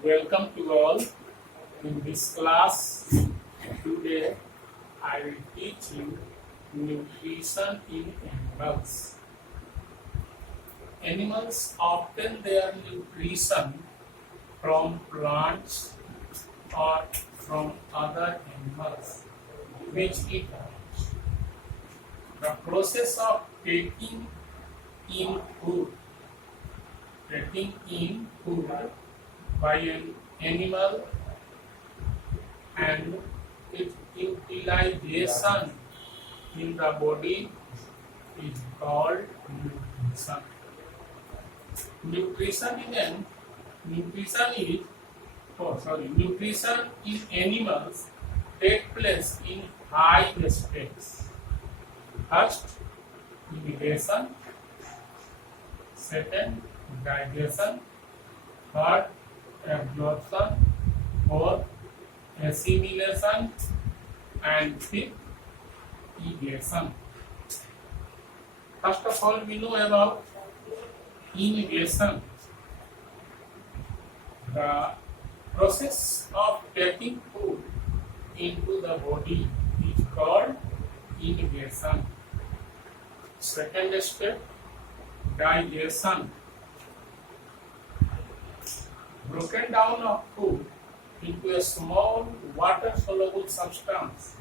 Welcome to all. In this class, today I will teach you nutrition in animals. Animals obtain their nutrition from plants or from other animals which eat plants. The process of in food, taking in food by an animal and its utilization in the body is called nutrition. Nutrition in animals take place in five steps. First, irrigation. Second, digestion. Third, absorption. Fourth, assimilation. And fifth, egestion. First of all, we know about ingestion. The process of taking food into the body is called ingestion. Second step, digestion. Broken down of food into a small water-soluble substance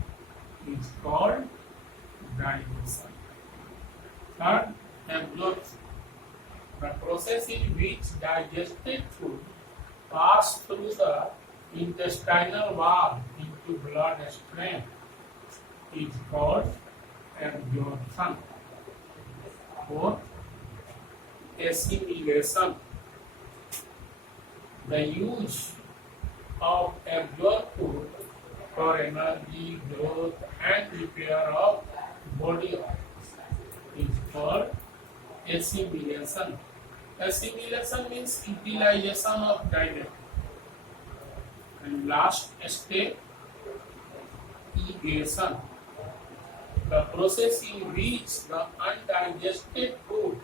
is called digestion. Third, absorption. The process in which digested food passes through the intestinal wall into bloodstream is called absorption. Fourth, assimilation. The use of absorbed food for energy, growth, and repair of body organs is called assimilation. Assimilation means utilization of diet. And last step, egestion. The process in which the undigested food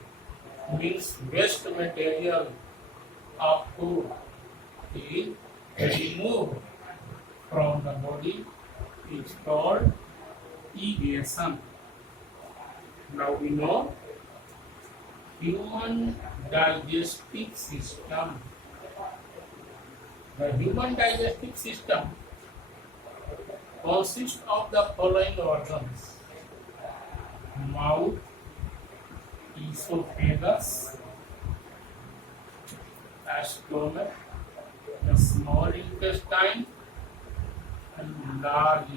means waste material of food is removed from the body is called egestion. Now we know human digestive system. The human digestive system consists of the following organs: mouth, esophagus, stomach, the small intestine, and large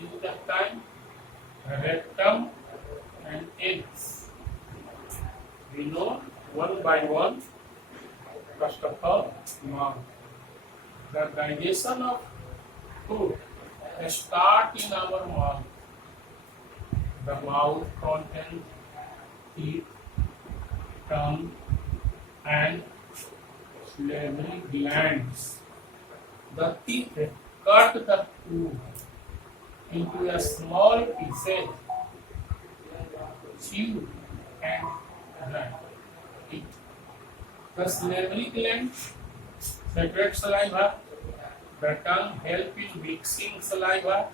intestine, rectum, and eggs. We know one by one. First of all, mouth. The digestion of food starts in our mouth. The mouth contains teeth, tongue, and salivary glands. The teeth cut the food into a small pieces, chew and eat. The salivary glands secrete saliva. The tongue helps in mixing saliva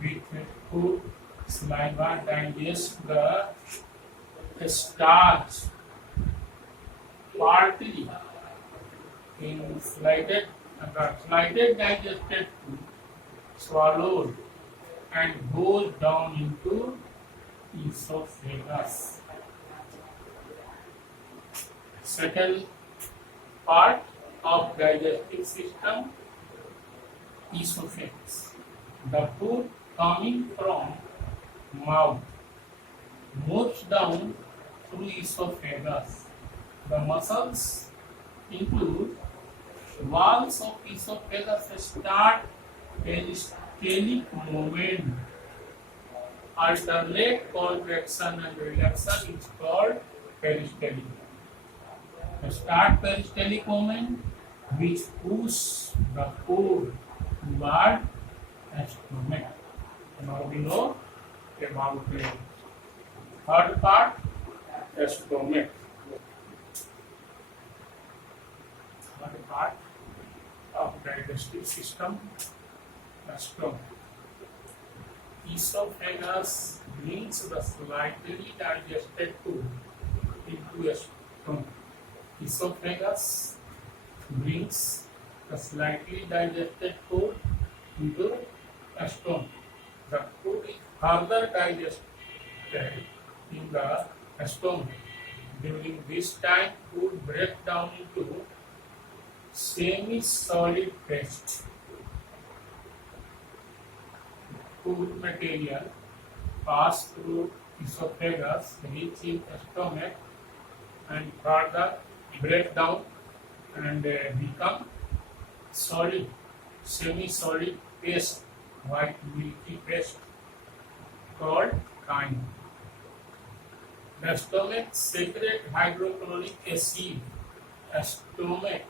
with food. Saliva digests the starch partly in slighted digested food swallowed and goes down into esophagus. Second part of digestive system, esophagus. The food coming from mouth moves down through esophagus. The muscles include walls of esophagus start peristaltic movement. Alternate contraction and relaxation is called peristaltic. The start peristaltic movement which push the food toward the stomach. Now we know about the third part, stomach. third part of digestive system, the stomach. Esophagus brings the slightly digested food into a stomach. Esophagus brings the slightly digested food into a stomach. The food is further digested in the stomach. During this time, food breaks down into semi-solid paste. Food material pass through esophagus, reach in stomach, and further break down and become solid, semi-solid paste, white milky paste called chyme. The stomach secretes hydrochloric acid. A stomach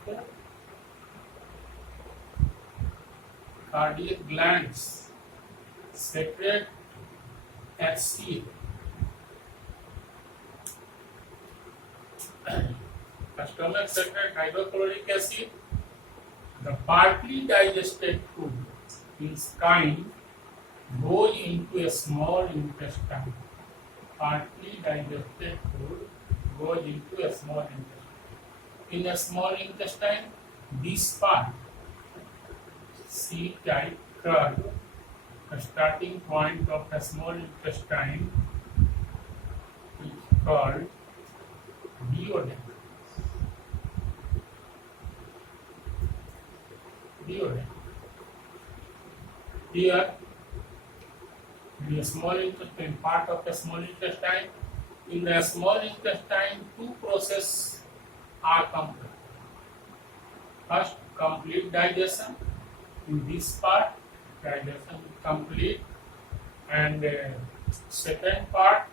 cardiac glands secrete acid. The stomach secretes hydrochloric acid. The partly digested food is chyme goes into a small intestine. Partly digested food goes into a small intestine. In a small intestine, this part, C-type curve, the starting point of the small intestine is called duodenum. Duodenum. Here, the small intestine, part of the small intestine. In the small intestine, two processes are complete. First, complete digestion. In this part, digestion is complete, and second part,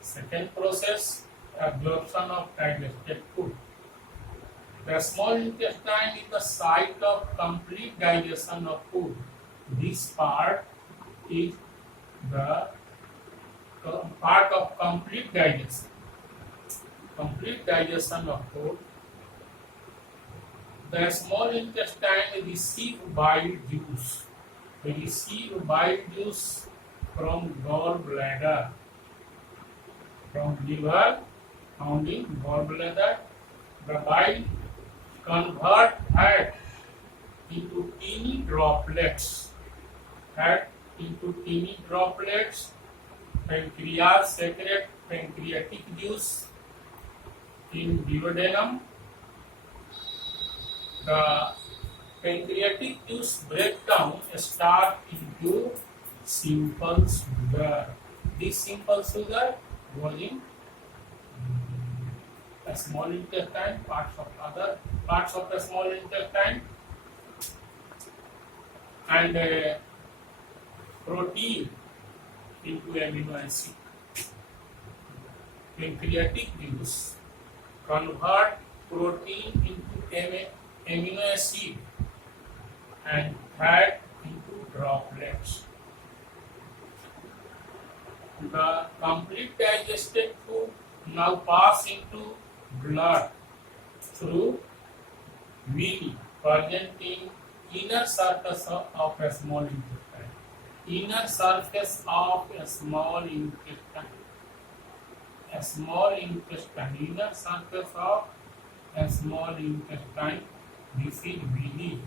second process, absorption of digested food. The small intestine is the site of complete digestion of food. This part is the part of complete digestion. Complete digestion of food. The small intestine receives bile juice. They receive bile juice from gallbladder, from liver, found in gallbladder. The bile convert fat into teeny droplets. Fat into teeny droplets. Pancreas secretes pancreatic juice in duodenum. The pancreatic juice breakdown starts into simple sugar. This simple sugar goes in the small intestine, parts of the small intestine, and protein into amino acid. Pancreatic juice convert protein into amino acid and fat into droplets. The complete digested food now pass into blood through villi present in inner surface of a small intestine. Inner surface of a small intestine. A small intestine. Inner surface of a small intestine. This is villi.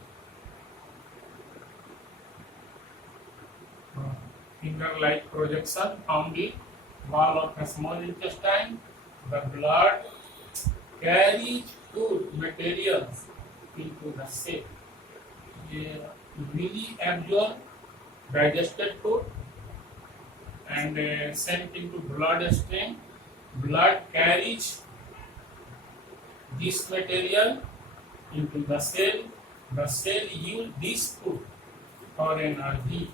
Finger-like projection found in wall of a small intestine. The blood carries food materials into the cell. Villi absorb digested food and sent into bloodstream. Blood carries this material into the cell. The cell use this food for energy.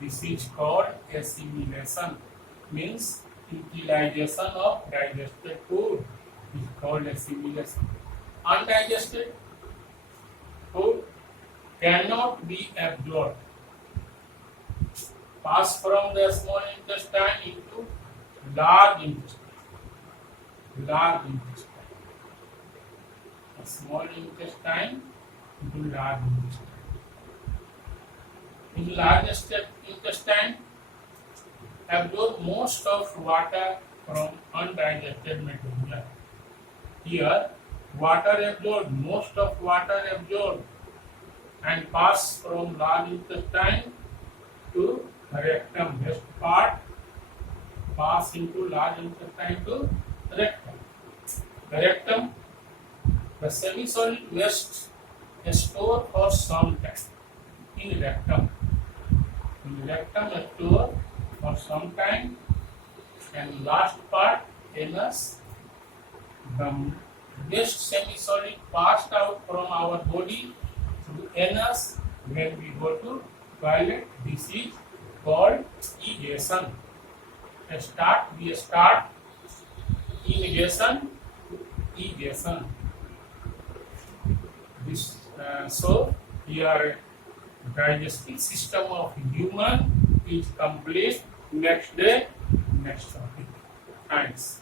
This is called assimilation. Means utilization of digested food is called assimilation. Undigested food cannot be absorbed. Pass from the small intestine into large intestine. Large intestine. small intestine into large intestine. In large intestine, absorb most of water from undigested material. Here, most of water absorbed and pass from large intestine to rectum. Best part pass into large intestine to rectum. The rectum, the semi-solid waste store for some time in rectum. In rectum store for some time, and last part anus. The waste semi-solid passed out from our body through anus when we go to toilet. This is called egestion. We start ingestion, egestion. This so here digestive system of human is complete. Next day, next topic. Thanks.